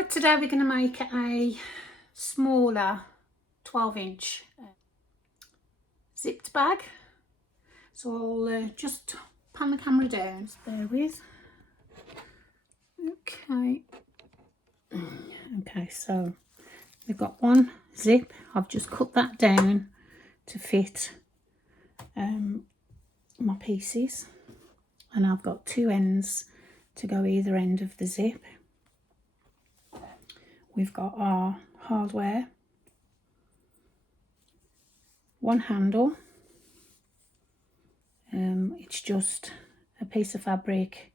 Right, today we're going to make a smaller 12-inch zipped bag. So I'll just pan the camera down, just bear with. Okay, so we've got one zip. I've just cut that down to fit my pieces, and I've got two ends to go either end of the zip. We've got our hardware, one handle, it's just a piece of fabric.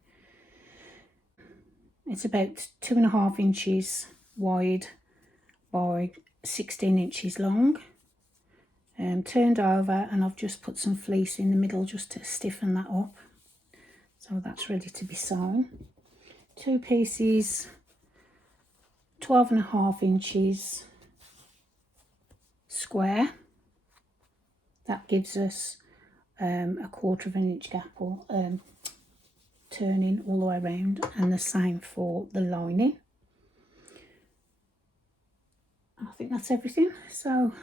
It's about 2.5 inches wide by 16 inches long, turned over, and I've just put some fleece in the middle just to stiffen that up. So that's ready to be sewn. Two pieces, 12.5 inches square. That gives us a 1/4 inch gap, or turning all the way around, and the same for the lining. I think that's everything, so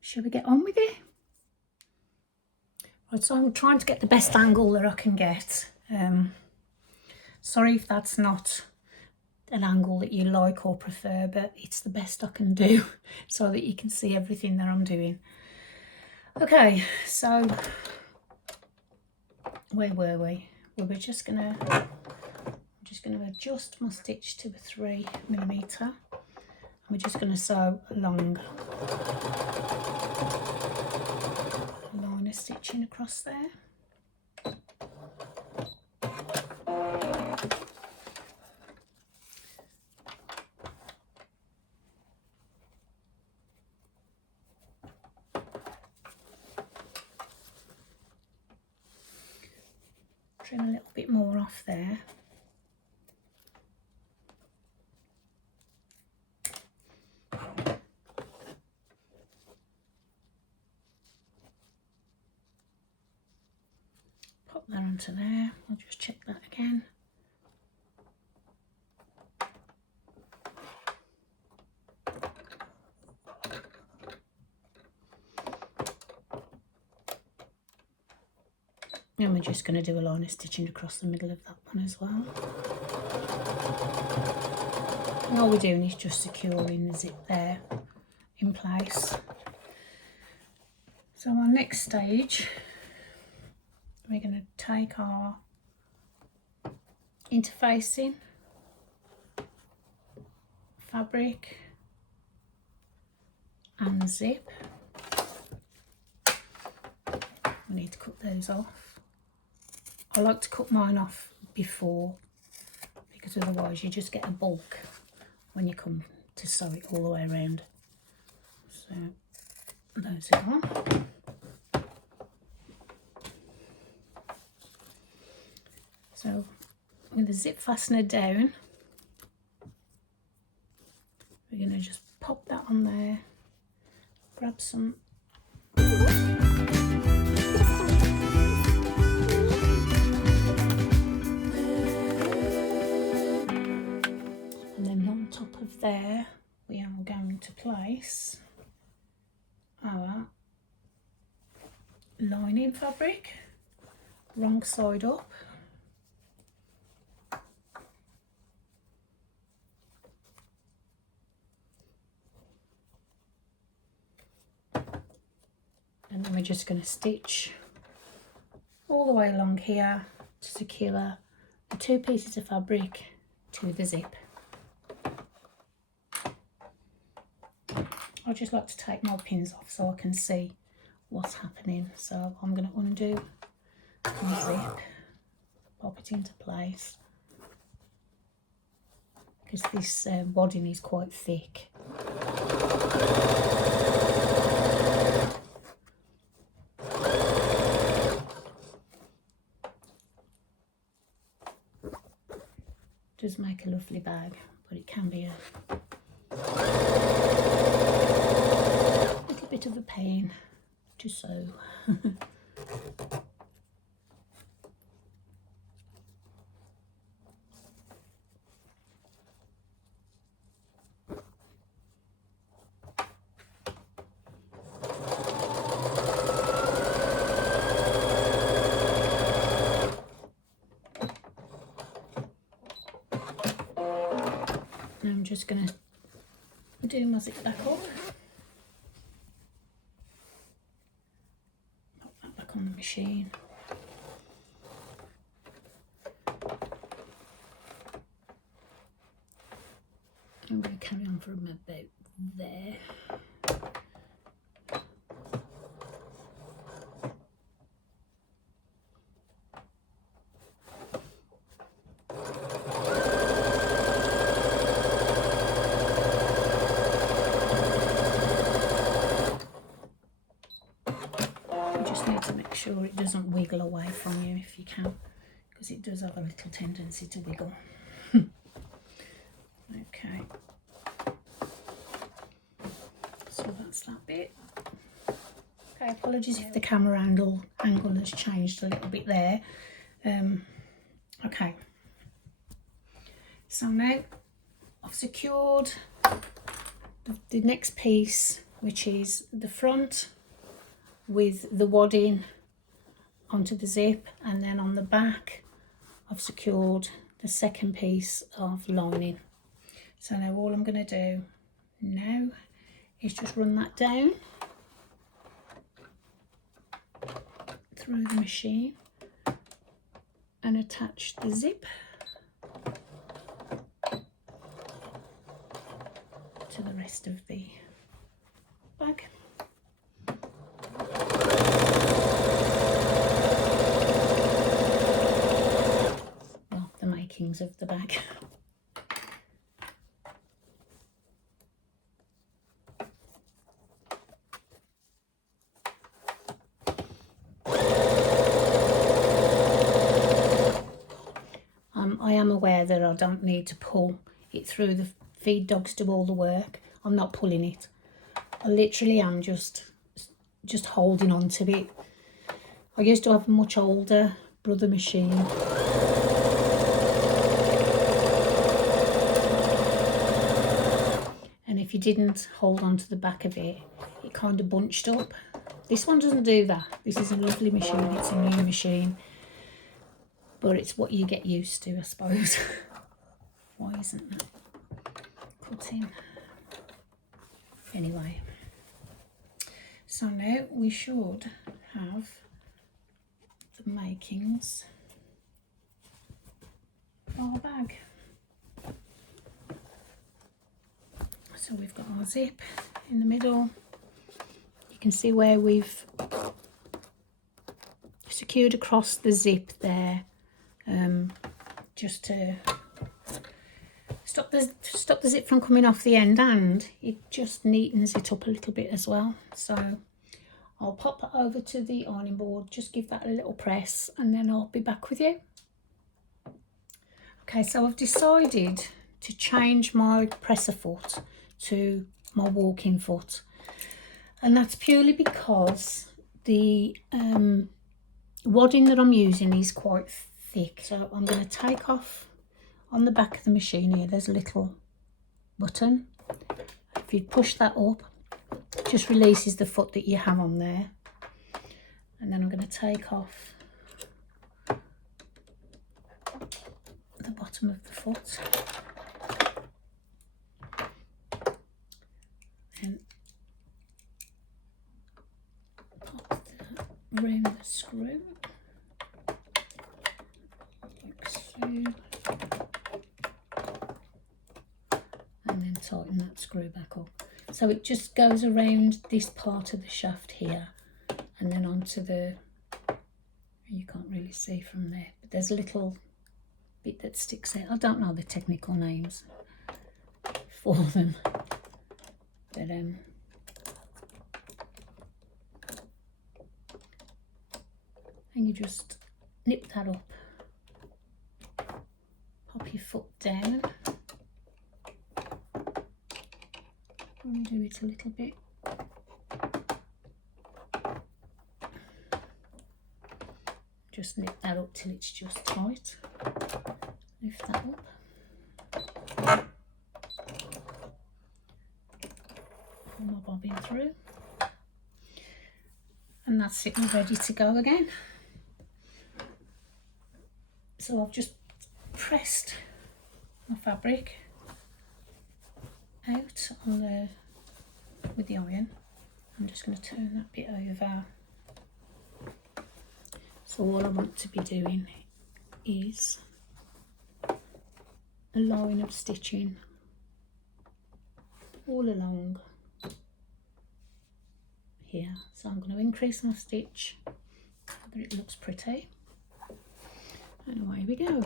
shall we get on with it? Right, so I'm trying to get the best angle that I can get. Sorry if that's not an angle that you like or prefer, but it's the best I can do so that you can see everything that I'm doing. Okay, so where were we? We were just gonna, I'm just gonna adjust my stitch to a 3mm. We're just gonna sew along a line of stitching across there. Trim a little bit more off there. Pop that onto there. I'll just check that again. And we're just going to do a line of stitching across the middle of that one as well. And all we're doing is just securing the zip there in place. So our next stage, we're going to take our interfacing fabric and zip. We need to cut those off. I like to cut mine off before, because otherwise you just get a bulk when you come to sew it all the way around. So those are gone. So with the zip fastener down, we're going to just pop that on there, grab some there, we are going to place our lining fabric wrong side up. And then we're just going to stitch all the way along here to secure the two pieces of fabric to the zip. I just like to take my pins off so I can see what's happening. So I'm going to undo my zip, pop it into place, because this wadding is quite thick. Does make a lovely bag, but it can be a little bit of a pain to sew. Now I'm just going to do my zip back up. Pop that back on the machine. I'm going to carry on from about there. You just need to make sure it doesn't wiggle away from you if you can, because it does have a little tendency to wiggle. Okay. So that's that bit. Okay, apologies if the camera angle has changed a little bit there. Okay. So now I've secured the next piece, which is the front with the wadding onto the zip, and then on the back I've secured the second piece of lining. So now all I'm going to do now is just run that down through the machine and attach the zip to the rest of the bag. Well, the makings of the bag. I am aware that I don't need to pull it through. The feed dogs do all the work. I'm not pulling it. I literally am just holding on to it. I used to have a much older brother machine. And if you didn't hold on to the back of it, it kind of bunched up. This one doesn't do that. This is a lovely machine. It's a new machine. But it's what you get used to, I suppose. Why isn't that cut in? Anyway, so now we should have the makings of our bag. So we've got our zip in the middle. You can see where we've secured across the zip there. Just to stop the zip from coming off the end, and it just neatens it up a little bit as well. So I'll pop that over to the ironing board, just give that a little press, and then I'll be back with you. Okay, so I've decided to change my presser foot to my walking foot, and that's purely because the wadding that I'm using is quite thick. So I'm going to take off on the back of the machine here, there's a little button. If you push that up, it just releases the foot that you have on there. And then I'm going to take off the bottom of the foot and pop that around the screw like so, and then tighten that screw back up. So it just goes around this part of the shaft here and then onto the, you can't really see from there, but there's a little bit that sticks out. I don't know the technical names for them, but and you just nip that up, pop your foot down, undo it a little bit, just nip that up till it's just tight, lift that up, pull my bobbin through, and that's it, and ready to go again. So I've just pressed my fabric out on the with the iron. I'm just going to turn that bit over. So all I want to be doing is a line of stitching all along here. So I'm going to increase my stitch so that it looks pretty, and away we go.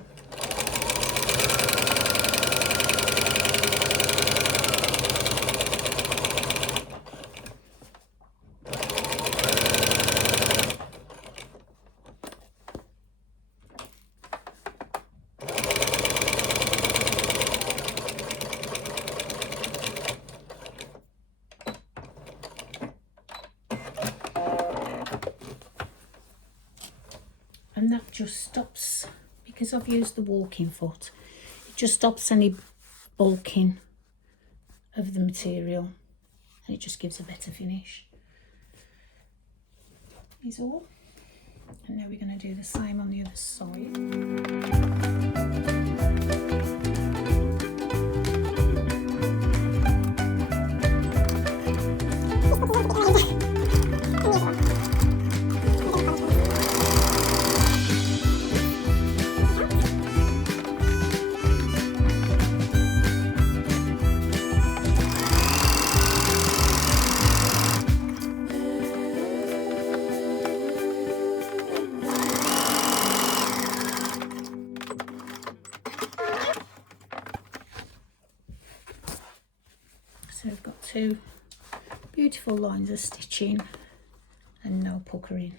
And that just stops, because I've used the walking foot, it just stops any bulking of the material, and it just gives a better finish, is all. And now we're going to do the same on the other side. So we've got two beautiful lines of stitching and no puckering.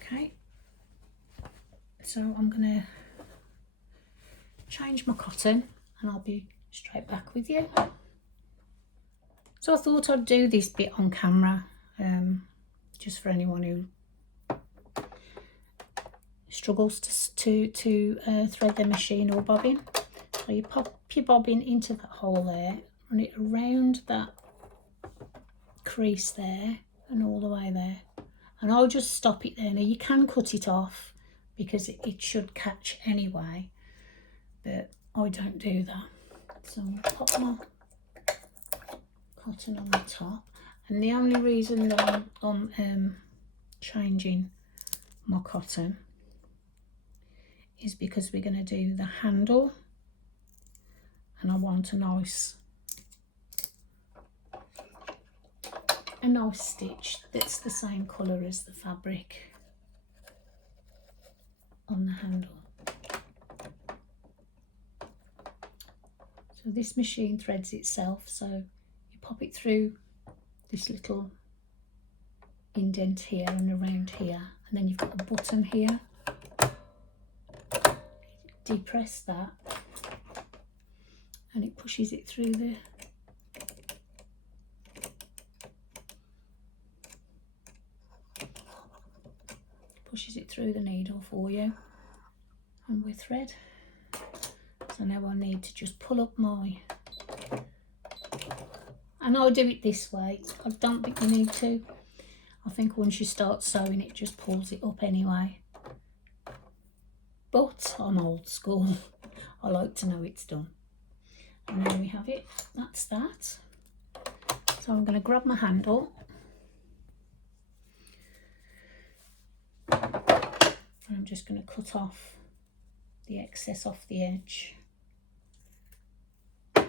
Okay, so I'm going to change my cotton and I'll be straight back with you. So I thought I'd do this bit on camera, just for anyone who struggles to thread their machine or bobbin. So you pop your bobbin into that hole there, run it around that crease there and all the way there, and I'll just stop it there. Now you can cut it off because it should catch anyway, but I don't do that. So I'm going to pop my cotton on the top, and the only reason that I'm changing my cotton is because we're going to do the handle, and I want a nice stitch that's the same colour as the fabric on the handle. So this machine threads itself, so you pop it through this little indent here and around here, and then you've got a button here. Depress that and it pushes it through the needle for you, and we're thread. So now I need to just pull up my, and I'll do it this way. I don't think you need to. I think once you start sewing it just pulls it up anyway, but I'm old school. I like to know it's done. And there we have it, that's that. So I'm going to grab my handle and I'm just going to cut off the excess off the edge. Where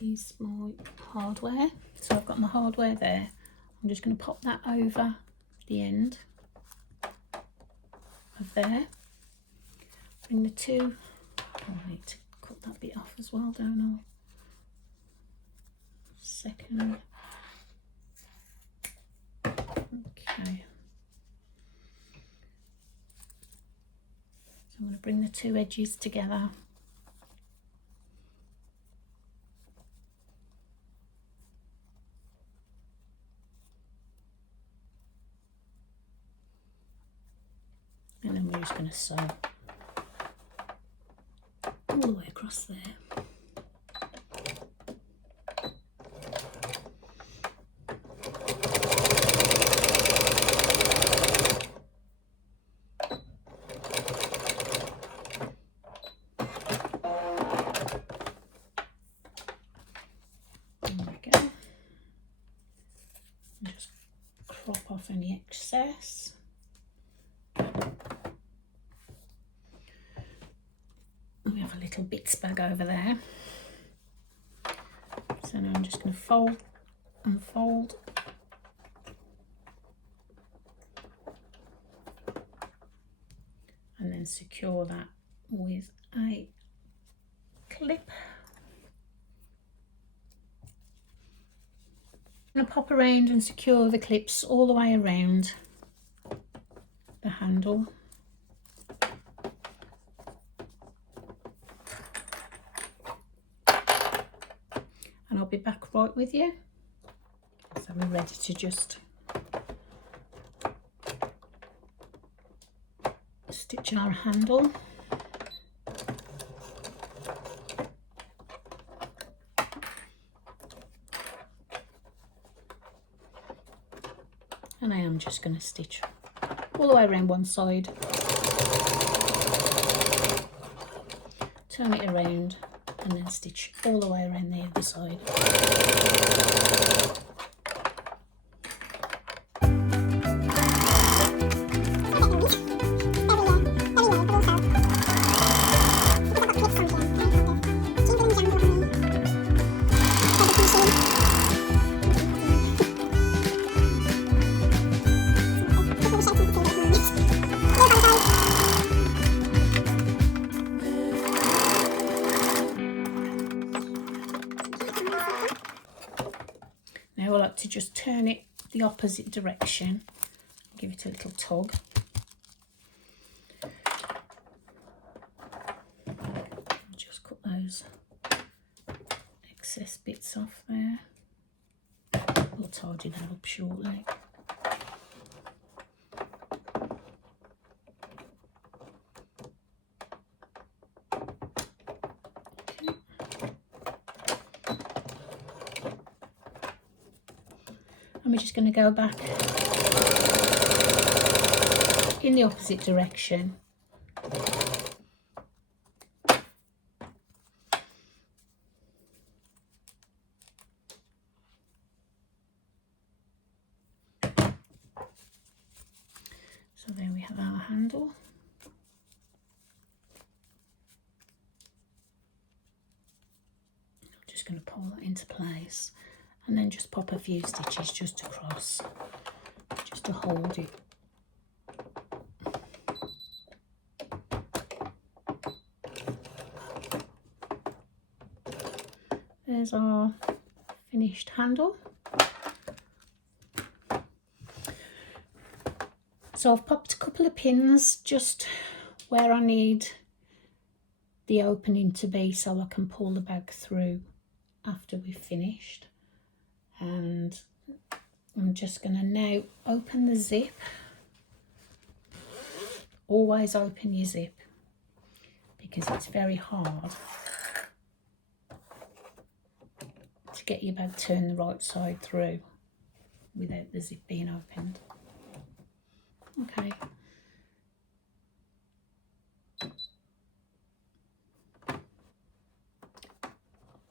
is my hardware? So I've got my hardware there. I'm just going to pop that over the end of there. Bring the two. I need to cut that bit off as well, don't I? Second. Okay. So I'm going to bring the two edges together. And then we're just going to sew all the way across there. We have a little bits bag over there. So now I'm just going to fold and fold. And then secure that with a clip. I'm going to pop around and secure the clips all the way around the handle. And I'll be back right with you. So we're ready to just stitch our handle. And I am just going to stitch all the way around one side, turn it around, and then stitch all the way around the other side. Now I like to just turn it the opposite direction, give it a little tug. Just cut those excess bits off there. We'll tidy that up shortly. And we're just going to go back in the opposite direction. So there we have our handle. I'm just going to pull that into place. And then just pop a few stitches just across, just to hold it. There's our finished handle. So I've popped a couple of pins just where I need the opening to be, so I can pull the bag through after we've finished. And I'm just going to now open the zip. Always open your zip because it's very hard to get your bag turned the right side through without the zip being opened. Okay.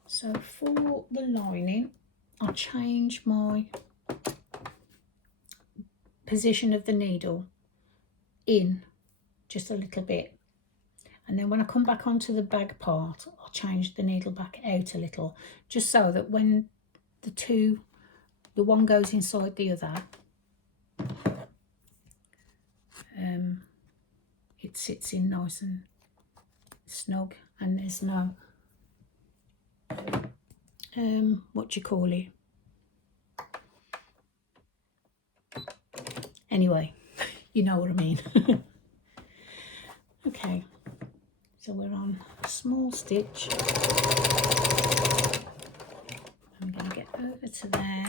So for the lining, I'll change my position of the needle in just a little bit, and then when I come back onto the bag part, I'll change the needle back out a little, just so that when the one goes inside the other, it sits in nice and snug, and there's no what do you call it? Anyway, you know what I mean. Okay, so we're on a small stitch. I'm going to get over to there.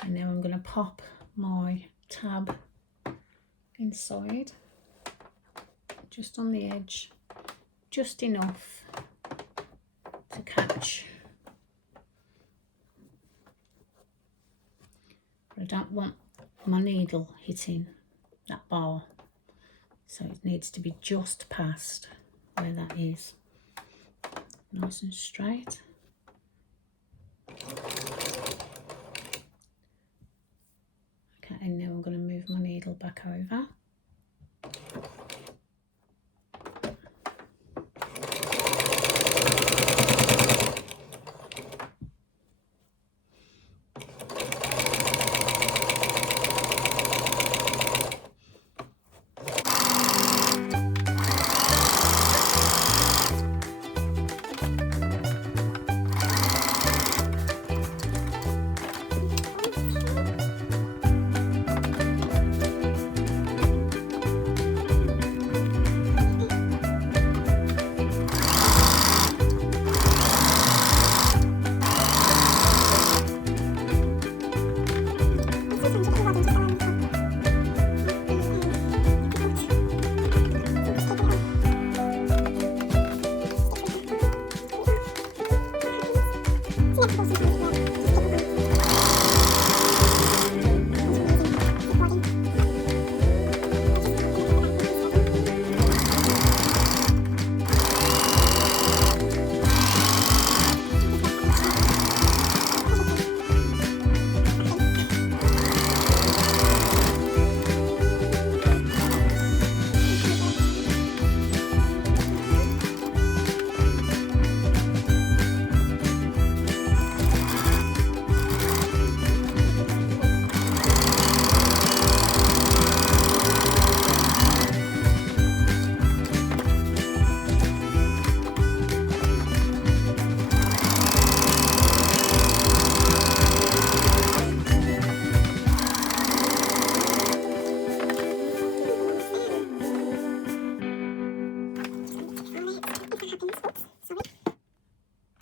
And now I'm going to pop my tab inside, just on the edge, just enough to catch. But I don't want my needle hitting that bar, so it needs to be just past where that is, nice and straight. that in now. I'm going to move my needle back over.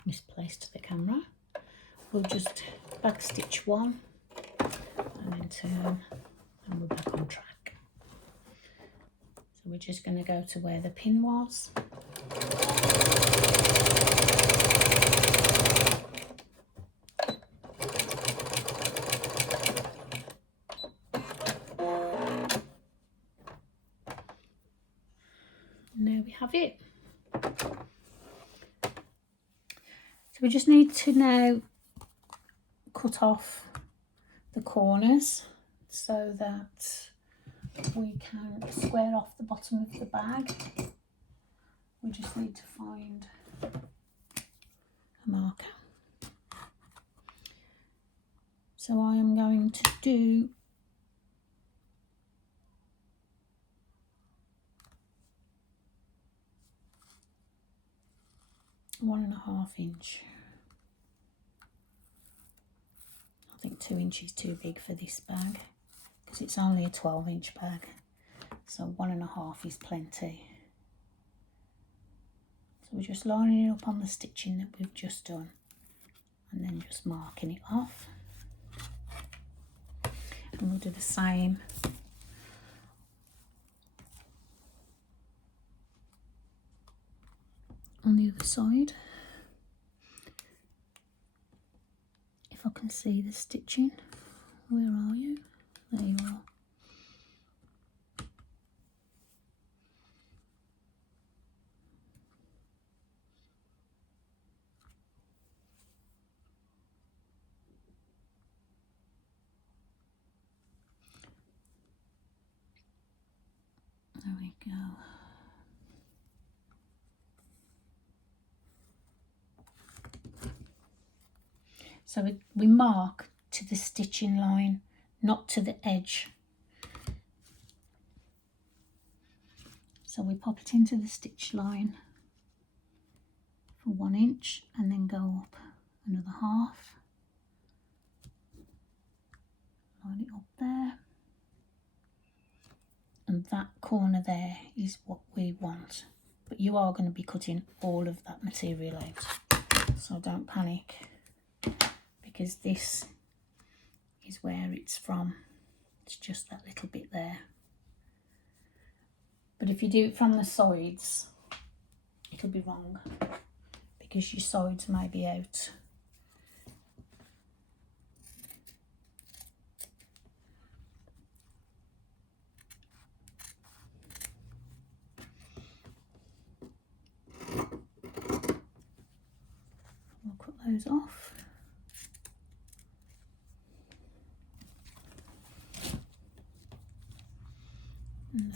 Misplaced the camera. We'll just back stitch one and then turn, and we're back on track. So we're just going to go to where the pin was. And there we have it. So we just need to now cut off the corners so that we can square off the bottom of the bag. We just need to find a marker. So I am going to do a 1.5 inch. I think 2 inches too big for this bag because it's only a 12-inch bag, so 1.5 is plenty. So we're just lining it up on the stitching that we've just done and then just marking it off. And we'll do the same on the other side. If I can see the stitching, where are you? There you are. There we go. So we mark to the stitching line, not to the edge. So we pop it into the stitch line for 1 inch and then go up another half. Line it up there. And that corner there is what we want. But you are going to be cutting all of that material out. So don't panic, because this is where it's from. It's just that little bit there. But if you do it from the sides, it'll be wrong because your sides may be out. We'll cut those off.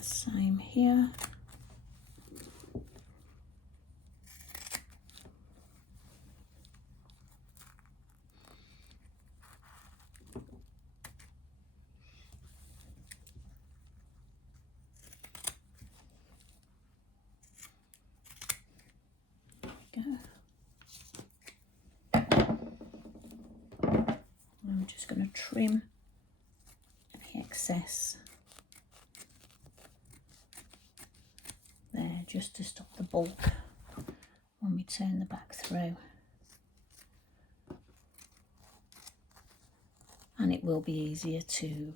the same here. Go. I'm just going to trim the excess there, just to stop the bulk when we turn the back through. And it will be easier to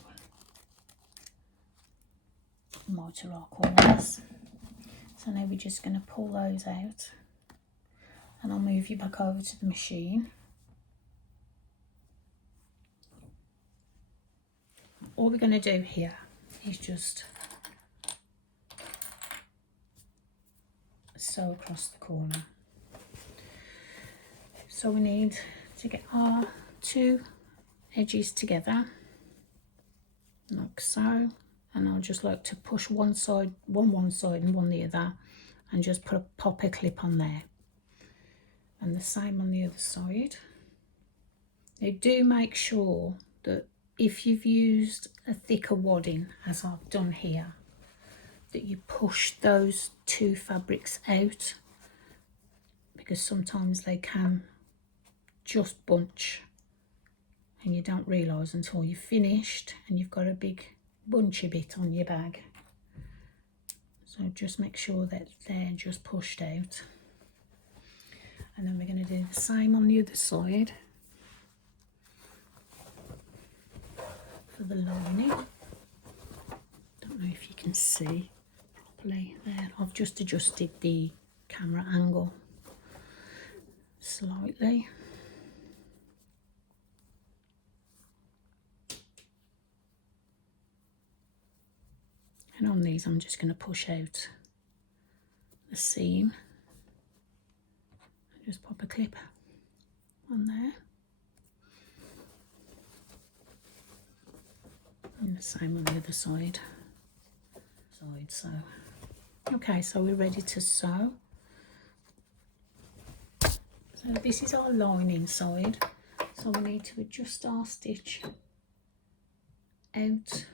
miter our corners. So now we're just going to pull those out, and I'll move you back over to the machine. All we're going to do here is just sew across the corner. So we need to get our two edges together like so, and I'll just like to push one side and one the other, and just pop a clip on there, and the same on the other side. Now do make sure that if you've used a thicker wadding, as I've done here, that you push those two fabrics out, because sometimes they can just bunch and you don't realise until you've finished and you've got a big bunchy bit on your bag. So just make sure that they're just pushed out. And then we're going to do the same on the other side for the lining. Don't know if you can see properly there. I've just adjusted the camera angle slightly. And on these I'm just going to push out the seam and just pop a clip on there. And the same on the other side. So okay, so we're ready to sew. So this is our lining side, so we need to adjust our stitch out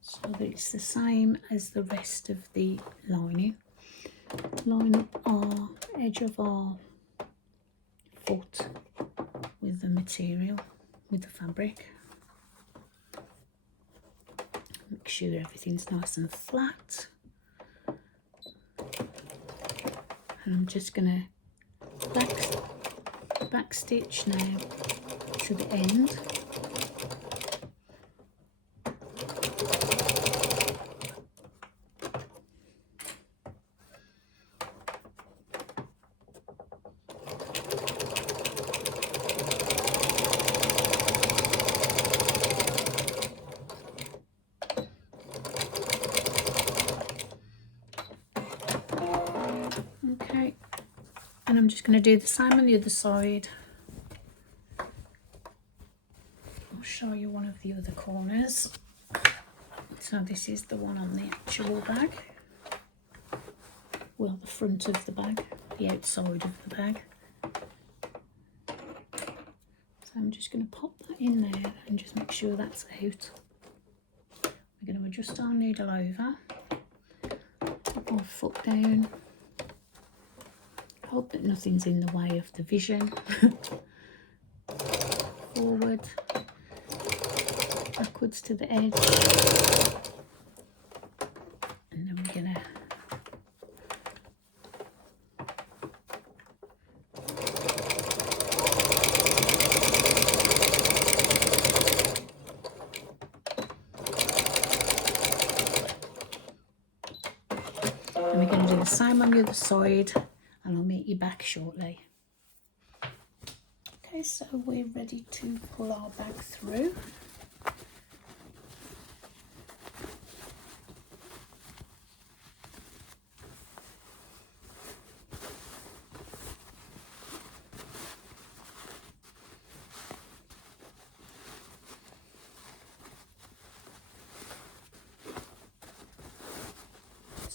so that it's the same as the rest of the lining. Line up our edge of our foot with the material, with the fabric. Make sure everything's nice and flat. And I'm just going to back stitch now to the end. Okay, and I'm just going to do the same on the other side. I'll show you one of the other corners. So this is the one on the actual bag, well, the front of the bag, the outside of the bag. So I'm just going to pop that in there and just make sure that's out. We're going to adjust our needle over, pop our foot down. Hope that nothing's in the way of the vision. Forward, backwards to the edge, and then we're gonna do the same on the other side, and I'll meet you back shortly. Okay, so we're ready to pull our bag through.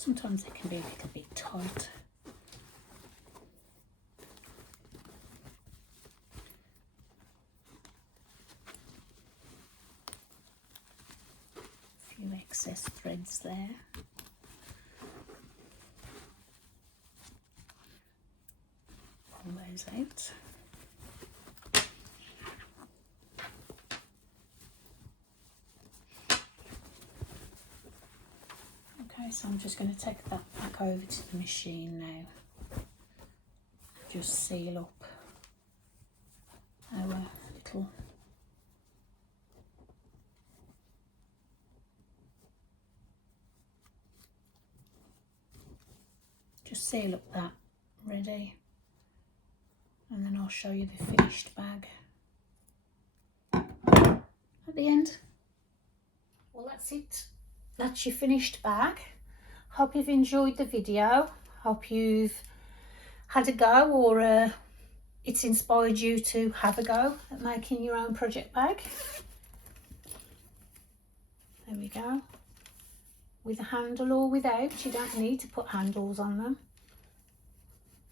sometimes they can be a little bit tight. A few excess threads there. Pull those out. Okay, so I'm just going to take that back over to the machine now. Just seal up our little seal up that ready, and then I'll show you the finished bag at the end. Well, that's it. That's your finished bag. Hope you've enjoyed the video. Hope you've had a go, or it's inspired you to have a go at making your own project bag. There we go. With a handle or without, you don't need to put handles on them.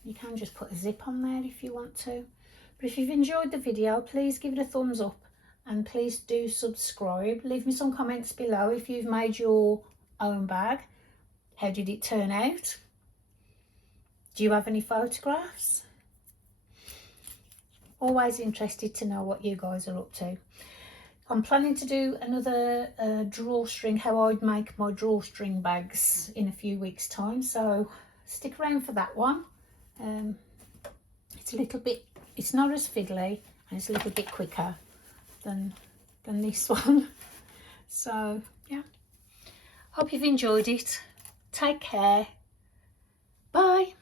You can just put a zip on there if you want to. But if you've enjoyed the video, please give it a thumbs up and please do subscribe. Leave me some comments below if you've made your own bag. How did it turn out? Do you have any photographs? Always interested to know what you guys are up to. I'm planning to do another drawstring, how I'd make my drawstring bags, in a few weeks' time, so stick around for that one. It's a little bit, it's not as fiddly and it's a little bit quicker than this one. So yeah, hope you've enjoyed it. Take care. Bye.